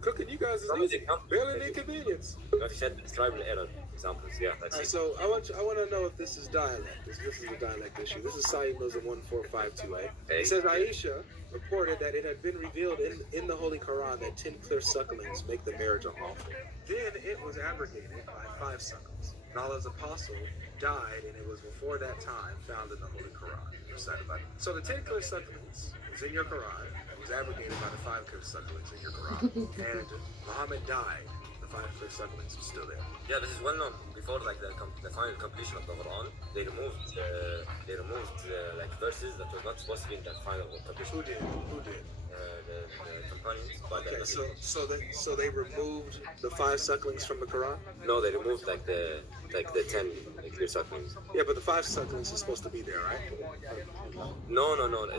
Cooking you guys is easy. Barely an inconvenience. No, he said describe the error examples. Yeah, that's it. So I want to know if this is dialect. This is a dialect issue. This is Sahih Muslim 1452A. It says Aisha reported that it had been revealed in the Holy Quran that 10 clear sucklings make the marriage unlawful. Then it was abrogated by 5 sucklings. And Allah's apostle died, and it was before that time found in the Holy Quran. Recited by. So the 10 clear sucklings is in your Quran. It was abrogated by the 5 clear sucklings in your Quran. And Muhammad died. The 5 clear sucklings are still there. Yeah, this is well known. Before like the final completion of the Quran, they removed like verses that were not supposed to be in that final completion. Who did? The companions. Okay, so they removed the 5 sucklings from the Quran? No, they removed like the 10 clear sucklings. Yeah, but the 5 sucklings is supposed to be there, right? No.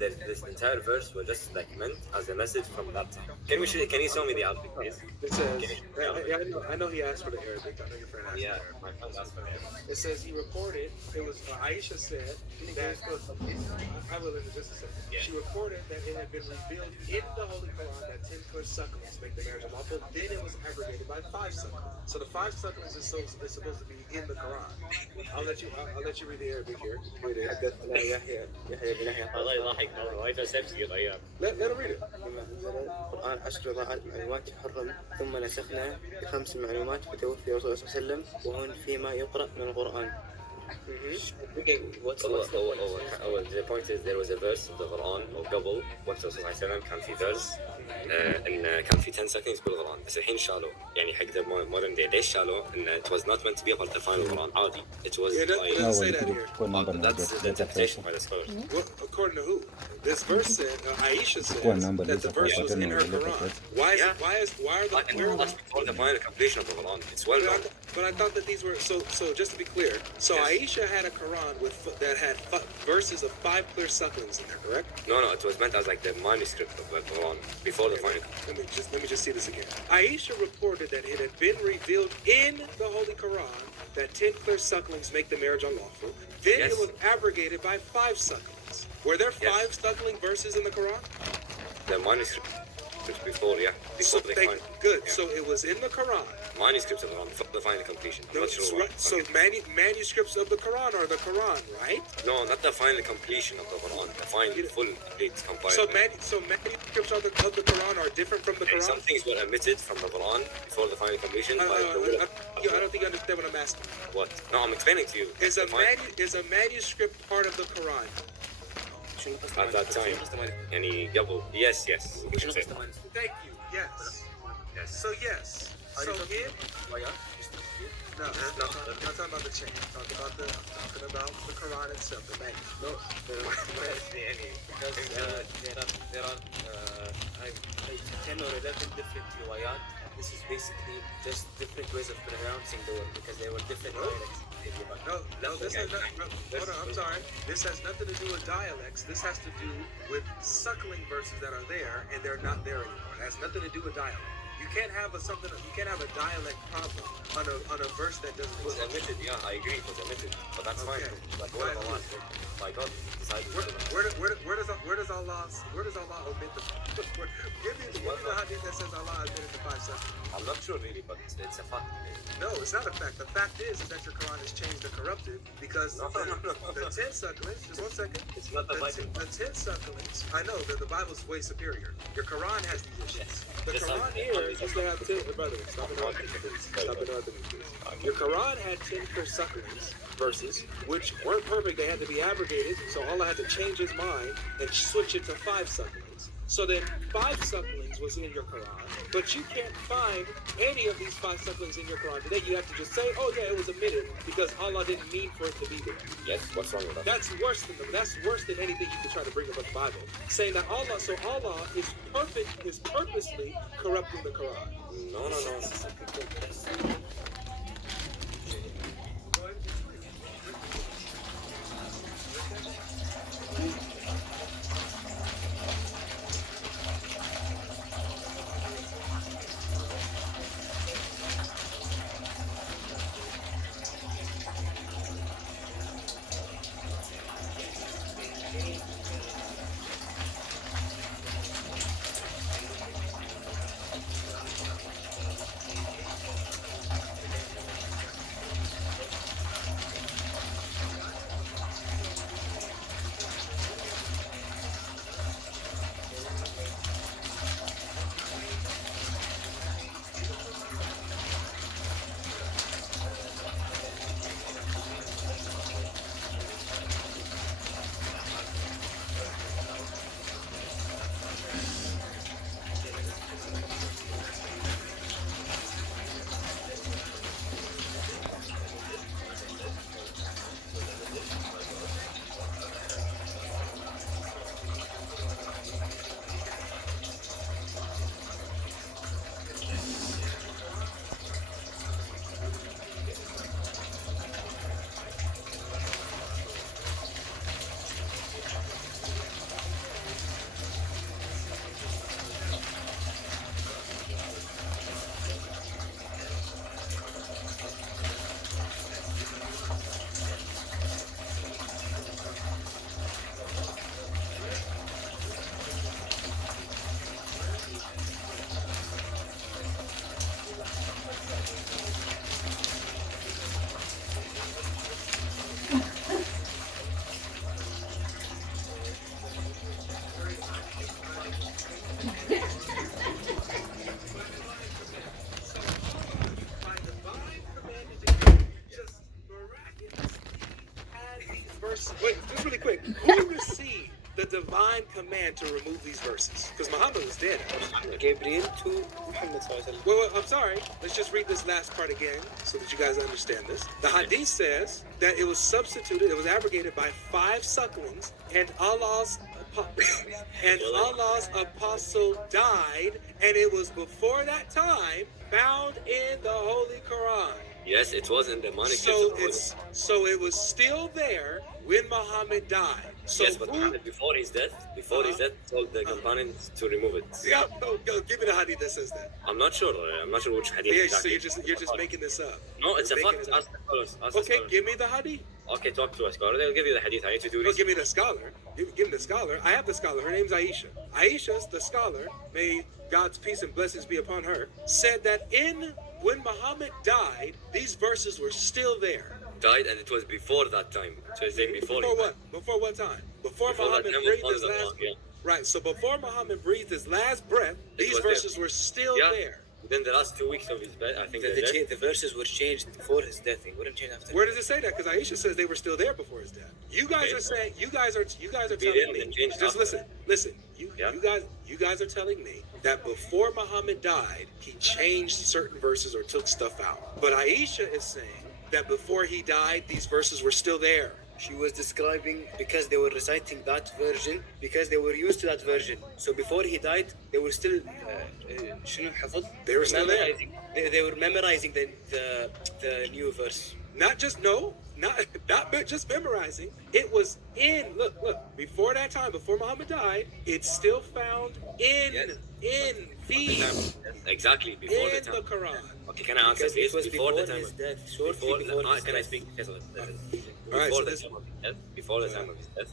This entire verse was just like meant as a message from that time. Can you show me the Arabic, please? It says, I know he asked for the Arabic. I know your friend asked for the Arabic. My friend asked for the Arabic. It says he reported, it was Aisha said that, I will in just a second. Yeah. She reported that it had been revealed in the Holy Quran that 10 clear sucklings make the marriage unlawful. Then it was abrogated by 5 sucklings. So the 5 sucklings is supposed to be in the Quran. I'll let you read the Arabic here. Read it. Let him read it. القرآن 10 معلومات يحرم ثم نسخنا ب5 معلومات بتوفي الرسول صلى الله عليه وسلم وهن فيما يقرأ من القرآن. What's the point is there was a verse in the Quran or قبل وقت الرسول صلى الله عليه وسلم كان في verse إن كان في 10 seconds بالقرآن بس الحين شالوه يعني حق the modern day ليش شالوه إن it was not meant to be about the final Quran عادي it was that's the interpretation by the scholars. According to who? This verse said Aisha said that the verse was in her Quran. Why are the before the final completion of the Quran? It's well known. But I thought that these were so just to be clear. So yes. Aisha had a Quran that had verses of 5 clear sucklings in there, correct? No, it was meant as like the manuscript of the Quran before the final. Let me just see this again. Aisha reported that it had been revealed in the Holy Quran that 10 clear sucklings make the marriage unlawful. Then it was abrogated by 5 sucklings. Were there 5 suckling verses in the Quran? The manuscript before, yeah. Before good. Yeah. So it was in the Quran. Manuscripts of the Quran before the final completion. So manuscripts of the Quran are the Quran, right? No, not the final completion of the Quran. The final full complete compiled. So manuscripts of the Quran are different from the Quran. Some things were omitted from the Quran before the final completion. I don't think you understand what I'm asking. What? No, I'm explaining to you. Is a manuscript part of the Quran? At that time, any double. Yes. Thank you. Yes. So yes. So in no, not talking about the chain. Talking about the Quran itself, the manuscript. Because there are 10 or 11 different riwayat. This is basically just different ways of pronouncing the word because they were different dialects. No, this has nothing. Hold on, I'm sorry. This has nothing to do with dialects. This has to do with suckling verses that are there and they're not there anymore. It has nothing to do with dialect. You can't have a dialect problem on a verse that doesn't exist. It was omitted, yeah, I agree, it was omitted. But that's fine. Like what Allah by God decided where does Allah omit the give me the hadith that says Allah omitted the 5 sucklings? I'm not sure really, but it's a fact. No, it's not a fact. The fact is that your Quran is changed or corrupted because the 10 sucklings, just 1 second. It's not the Bible. The 10 sucklings, I know that the Bible's way superior. Your Quran has these issues. The Quran here used to have 10, brother, stop interrupting me, please. Your Quran had 10 clear sucklings verses, which weren't perfect. They had to be abrogated, so Allah had to change his mind and switch it to 5 sucklings. So then 5 sucklings was in your Quran, but you can't find any of these 5 sucklings in your Quran today. You have to just say, oh yeah, it was omitted because Allah didn't mean for it to be there. Yes, what's wrong with that? That's worse than anything you could try to bring up in the Bible. Saying that Allah is purposely corrupting the Quran. No. divine command to remove these verses? Because Muhammad was dead. Gabriel to Muhammad صلى الله عليه وسلم. Well, I'm sorry. Let's just read this last part again so that you guys understand this. The hadith says that it was substituted, it was abrogated by 5 sucklings, and Allah's apostle died, and it was before that time found in the Holy Quran. Yes, it was in the manuscript. So it was still there when Muhammad died. So yes, but Muhammad, before his death, told the companions to remove it. Yeah, go, give me the hadith that says that. I'm not sure which hadith Yeah, exactly. so you're just making this up. No, it's a fact. Ask the scholars. Okay, give me the hadith. Okay, talk to a scholar. They'll give you the hadith. I need to do No, this. give me the scholar. Give me the scholar. I have the scholar. Her name's Aisha. Aisha's the scholar. May God's peace and blessings be upon her. Said that when Muhammad died, these verses were still there. Died, and it was before that time. So it's saying before what? Before what time? Before Muhammad that time breathed was his on the last. wall, yeah. Right. So before Muhammad breathed his last breath, these was verses there. were still Yeah. there. Then the last 2 weeks of his bed, I think The verses were changed before his death. They wouldn't change after. Where does it say that? Because Aisha says they were still there before his death. You guys are saying. You guys are telling me. Just listen. You guys are telling me that before Muhammad died, he changed certain verses or took stuff out. But Aisha is saying that before he died, these verses were still there. She was describing because they were reciting that version because they were used to that version. So before he died, they were still شنو حفظ? They were still there. They were memorizing the new verse. Not just memorizing. It was look, before that time, before Muhammad died, it's still found in exactly before the time. the Quran. Okay, can I answer Because this? it was Before the before time his of death. Shortly before his can I death. speak? Yes, Alright, before so the this- time of his death, before the time of his death,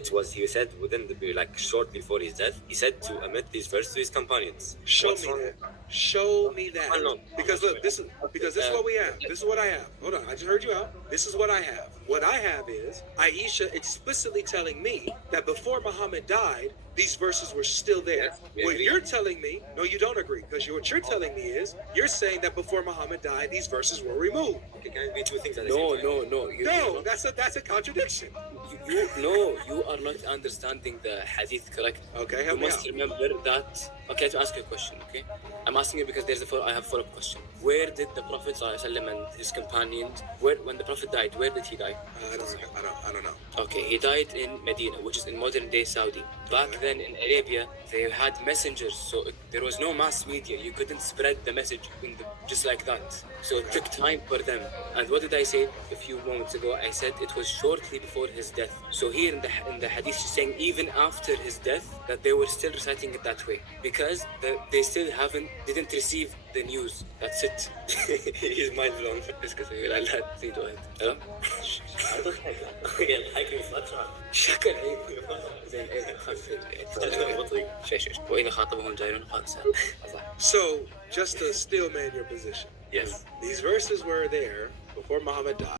it was, he said, within the, like, short before his death, he said to omit these verses to his companions. Show What's me wrong? that. Show me that. I know. Because look, this is what we have. This is what I have. Hold on, I just heard you out. This is what I have. What I have is Aisha explicitly telling me that before Muhammad died, these verses were still there. Yes, we What agree. you're telling me, no, you don't agree, because what you're telling me is you're saying that before Muhammad died, these verses were removed. Okay, can it be two things at the same time? No. No, that's a contradiction. You are not understanding the hadith correct. Okay, You help me must out. remember that. Okay, to ask you a question. Okay, I'm asking you because I have a follow-up question. Where did the Prophet ﷺ and his companions, when the Prophet died, where did he die? I don't know. Okay, he died in Medina, which is in modern day Saudi. Back then in Arabia, they had messengers, so there was no mass media. You couldn't spread the message just like that. So it took time for them. And what did I say a few moments ago? I said it was shortly before his death. So here in the hadith, she's saying even after his death, that they were still reciting it that way because they still didn't receive the news. That's it. He's mind blown. لا تزيد واحد. تمام؟ الحكي فترة. شكل عيب زي العيب خفف بطيء. شيش وإذا خاطبهم الجاهلون خالص. So, just to still man your position. Yes. These verses were there before Muhammad died.